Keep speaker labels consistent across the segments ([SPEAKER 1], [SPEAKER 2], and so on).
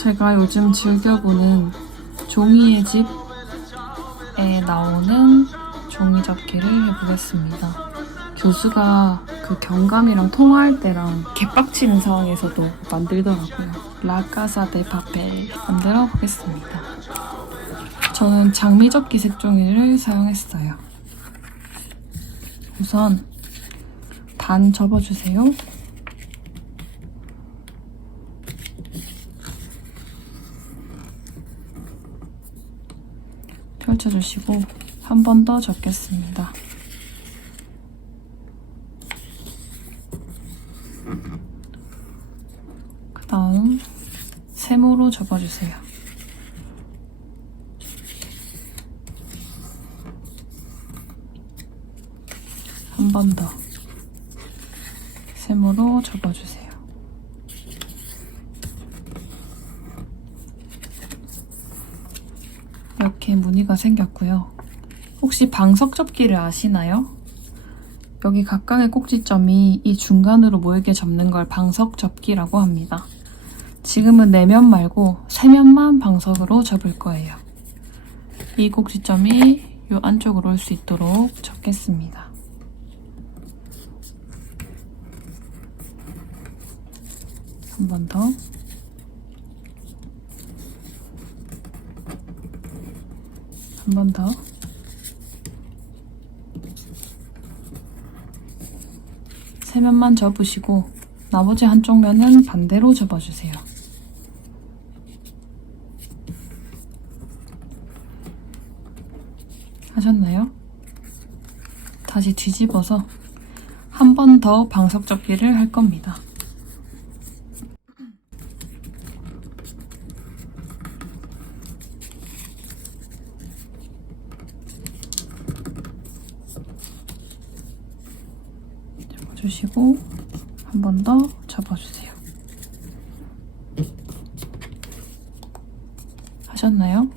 [SPEAKER 1] 제가 요즘 즐겨보는 종이의 집에 나오는 종이 접기를 해보겠습니다. 교수가 그 경감이랑 통화할 때랑 개빡치는 상황에서도 만들더라고요. 라카사 데 파펠 만들어 보겠습니다. 저는 장미 접기 색종이를 사용했어요. 우선 단 접어주세요. 펼쳐주시고 한 번 더 접겠습니다. 그 다음 세모로 접어주세요. 한 번 더 세모로 접어주세요. 이렇게 무늬가 생겼고요. 혹시 방석 접기를 아시나요? 여기 각각의 꼭지점이 이 중간으로 모이게 접는 걸 방석 접기라고 합니다. 지금은 내면 말고 세면만 방석으로 접을 거예요. 이 꼭지점이 이 안쪽으로 올 수 있도록 접겠습니다. 한 번 더. 한 번 더. 세 면만 접으시고 나머지 한쪽 면은 반대로 접어주세요. 하셨나요? 다시 뒤집어서 한 번 더 방석 접기를 할 겁니다. 접어주시고 한 번더 접어주세요. 하셨나요?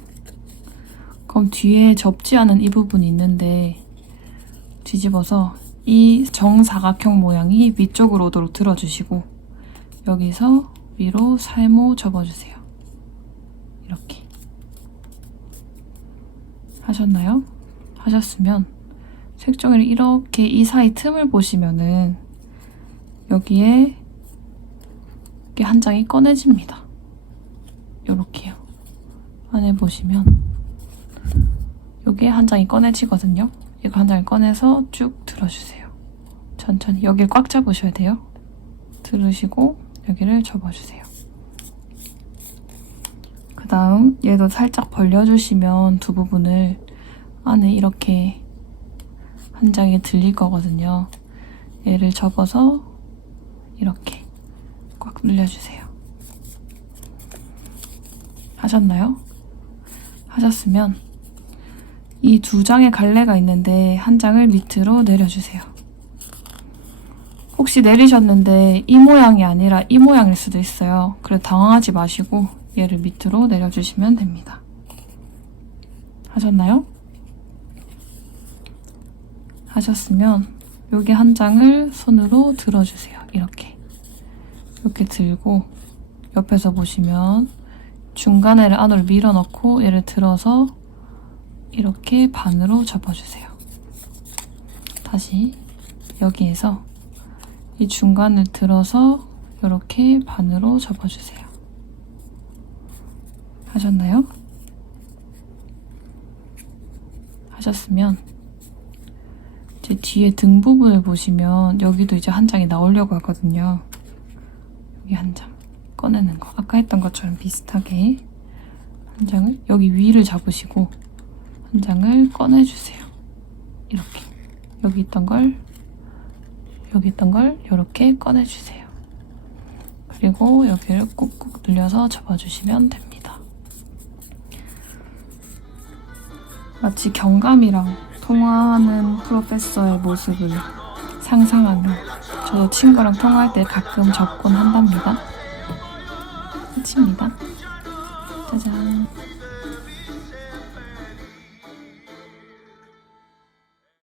[SPEAKER 1] 그럼 뒤에 접지 않은 이 부분이 있는데 뒤집어서 이 정사각형 모양이 위쪽으로 오도록 들어주시고 여기서 위로 살모 접어주세요. 이렇게 하셨나요? 하셨으면 색종이를 이렇게 이 사이 틈을 보시면은 여기에 이렇게 한 장이 꺼내집니다. 요렇게요. 안에 보시면 여기에 한 장이 꺼내지거든요. 이거 한 장을 꺼내서 쭉 들어주세요. 천천히 여기를 꽉 잡으셔야 돼요. 들으시고 여기를 접어주세요. 그 다음 얘도 살짝 벌려주시면 두 부분을 안에 이렇게 한 장에 들릴 거거든요. 얘를 접어서 이렇게 꽉 눌려주세요. 하셨나요? 하셨으면 이 두 장의 갈래가 있는데 한 장을 밑으로 내려주세요. 혹시 내리셨는데 이 모양이 아니라 이 모양일 수도 있어요. 그래 당황하지 마시고 얘를 밑으로 내려주시면 됩니다. 하셨나요? 하셨으면 여기 한 장을 손으로 들어주세요. 이렇게. 이렇게 들고 옆에서 보시면 중간에를 안으로 밀어넣고 얘를 들어서 이렇게 반으로 접어주세요. 다시 여기에서 이 중간을 들어서 이렇게 반으로 접어주세요. 하셨나요? 하셨으면 제 뒤에 등 부분을 보시면 여기도 이제 한 장이 나오려고 하거든요. 여기 한 장 꺼내는 거. 아까 했던 것처럼 비슷하게 한 장을 여기 위를 잡으시고 한 장을 꺼내주세요. 이렇게 여기 있던 걸 여기 있던 걸 이렇게 꺼내주세요. 그리고 여기를 꾹꾹 눌려서 접어주시면 됩니다. 마치 경감이랑 통화하는 프로페서의 모습을 상상하며 저도 친구랑 통화할 때 가끔 접곤 한답니다. 끝입니다.